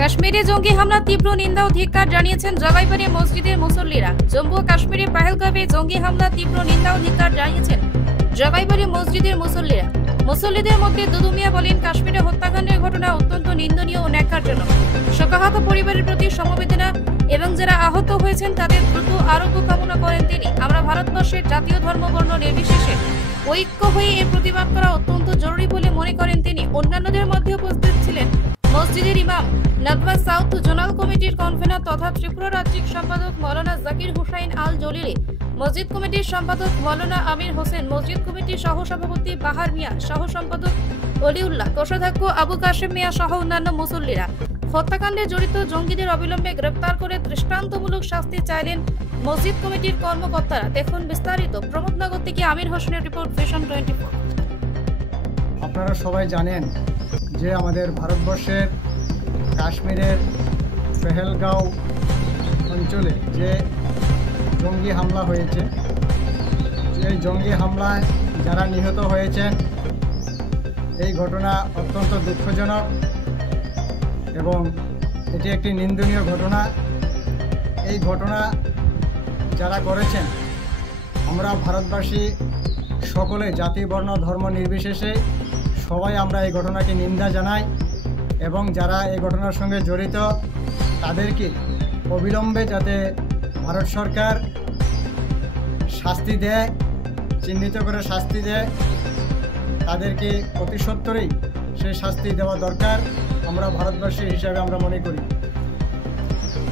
কাশ্মীরে জঙ্গি হামলা তীব্র নিন্দা ও ধিক্কার জানিয়েছেন জগাইবাড়ি মসজিদের মুসল্লিরা। জম্মু ও কাশ্মীরে পহেলগাঁওয়ে জঙ্গি হামলা তীব্র নিন্দা ও ধিক্কার জানিয়েছেন জগাইবাড়ি মসজিদের মুসল্লিরা। মুসল্লিদের মধ্যে দুদু মিয়া বলেন, কাশ্মীরে হত্যাকাণ্ডের ঘটনা অত্যন্ত নিন্দনীয় ও ন্যাক্কারজনক। শোকাহত পরিবারের প্রতি সমবেদনা এবং যারা আহত হয়েছেন তাদের দ্রুত আরোগ্য কামনা করেন তিনি। আমরা ভারতবর্ষের জাতীয় ধর্ম বর্ণ নির্বিশেষে ঐক্য হয়ে এর প্রতিবাদ করা অত্যন্ত জরুরি বলে মনে করেন তিনি। অন্যান্যদের মধ্যে উপস্থিত ছিলেন মসজিদের ইমাম নাদওয়া সাউথ জোনাল কমিটির কনভেনর তথা ত্রিপুরা রাজ্যিক সম্পাদক মৌলানা জাকির হুসাইন আল জলিলি, মসজিদ কমিটির সম্পাদক মৌলানা আমির হোসেন, মসজিদ কমিটির সহ সভাপতি বাহার মিয়া, সহ সম্পাদক অলিউল্লাহ, কোষাধ্যক্ষ আবু কাশেম মিয়া সহ অন্যান্য মুসল্লিরা। হত্যাকাণ্ডে জড়িত জঙ্গিদের অবিলম্বে গ্রেপ্তার করে দৃষ্টান্তমূলক শাস্তি চাইলেন মসজিদ কমিটির কর্মকর্তারা। দেখুন বিস্তারিত। প্রমোদনগর থেকে আমির হোসেনের রিপোর্ট, ভিশন 24। আপনারা সবাই জানেন যে আমাদের ভারতবর্ষের কাশ্মীরের পহেলগাঁও অঞ্চলে যে জঙ্গি হামলা হয়েছে, এই জঙ্গি হামলায় যারা নিহত হয়েছেন, এই ঘটনা অত্যন্ত দুঃখজনক এবং এটি একটি নিন্দনীয় ঘটনা। এই ঘটনা যারা করেছেন, আমরা ভারতবাসী সকলে জাতি বর্ণ ধর্ম নির্বিশেষে সবাই আমরা এই ঘটনাকে নিন্দা জানাই এবং যারা এই ঘটনার সঙ্গে জড়িত তাদেরকে অবিলম্বে যাতে ভারত সরকার শাস্তি দেয়, চিহ্নিত করে শাস্তি দেয়, তাদেরকে অতি সত্বরেই সেই শাস্তি দেওয়া দরকার আমরা ভারতবাসী হিসাবে আমরা মনে করি।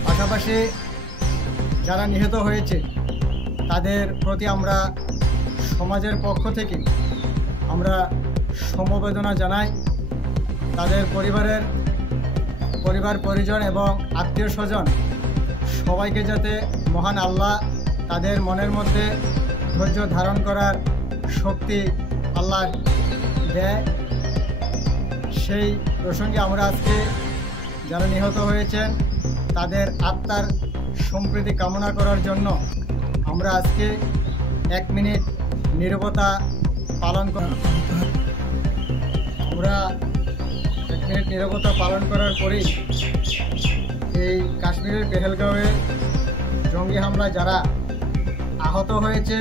পাশাপাশি যারা নিহত হয়েছে তাদের প্রতি আমরা সমাজের পক্ষ থেকে আমরা সমবেদনা জানাই। তাদের পরিবার পরিজন এবং আত্মীয় স্বজন সবাইকে যাতে মহান আল্লাহ তাদের মনের মধ্যে ধৈর্য ধারণ করার শক্তি আল্লাহ দেয়, সেই প্রসঙ্গে আমরা আজকে যারা নিহত হয়েছেন তাদের আত্মার সম্প্রীতি কামনা করার জন্য আমরা আজকে 1 মিনিট নীরবতা পালন করার পরেই এই কাশ্মীরের পহেলগাঁওয়ে জঙ্গি হামলায় যারা আহত হয়েছে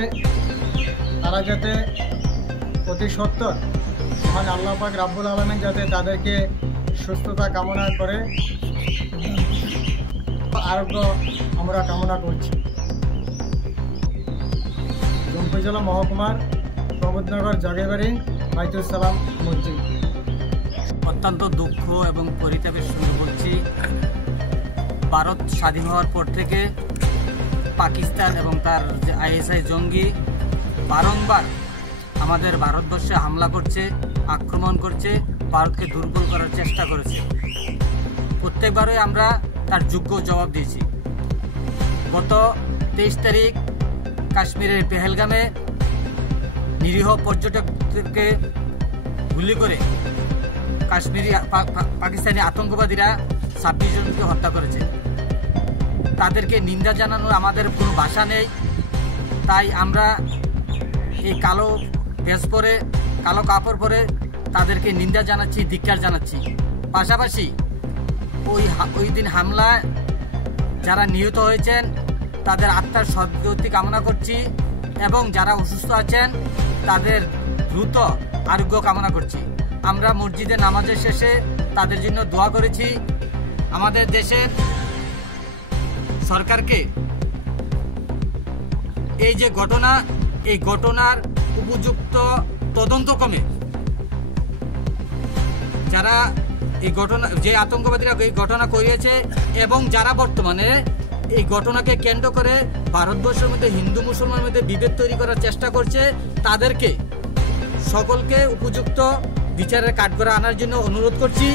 তারা যাতে অতি সত্বর মহান আল্লাহ পাক রাব্বুল আলামিন যাতে তাদেরকে সুস্থতা কামনা করে আরোগ্য আমরা কামনা করছি। জম্মু জেলা মহকুমার প্রমোদনগর জগাইবাড়ি বাইতুল সালাম মসজিদ। অত্যন্ত দুঃখ এবং পরিতাপের সঙ্গে বলছি, ভারত স্বাধীন হওয়ার পর থেকে পাকিস্তান এবং তার যে আইএসআই জঙ্গি বারংবার আমাদের ভারতবর্ষে হামলা করছে, আক্রমণ করছে, ভারতকে দুর্বল করার চেষ্টা করেছে। প্রত্যেকবারই আমরা তার যোগ্য জবাব দিয়েছি। গত 23 তারিখ কাশ্মীরের পহেলগামে নিরীহ পর্যটকদেরকে গুলি করে পাকিস্তানি আতঙ্কবাদীরা 26 জনকে হত্যা করেছে। তাদেরকে নিন্দা জানানোর আমাদের কোনো ভাষা নেই। তাই আমরা এই কালো ড্রেস পরে, কালো কাপড় পরে তাদেরকে নিন্দা জানাচ্ছি, ধিক্কার জানাচ্ছি। পাশাপাশি ওই দিন হামলায় যারা নিহত হয়েছেন তাদের আত্মার সদ্গতি কামনা করছি এবং যারা অসুস্থ আছেন তাদের দ্রুত আরোগ্য কামনা করছি। আমরা মসজিদে নামাজের শেষে তাদের জন্য দোয়া করেছি। আমাদের দেশের সরকারকে এই যে ঘটনা, এই ঘটনার উপযুক্ত তদন্ত কমে যারা এই ঘটনা, যে আতঙ্কবাদীরা এই ঘটনা করিয়েছে এবং যারা বর্তমানে এই ঘটনাকে কেন্দ্র করে ভারতবর্ষের মধ্যে হিন্দু মুসলমানের মধ্যে বিভেদ তৈরি করার চেষ্টা করছে, তাদেরকে সকলকে উপযুক্ত বিচারের কাঠগড়ায় আনার জন্য অনুরোধ করছি।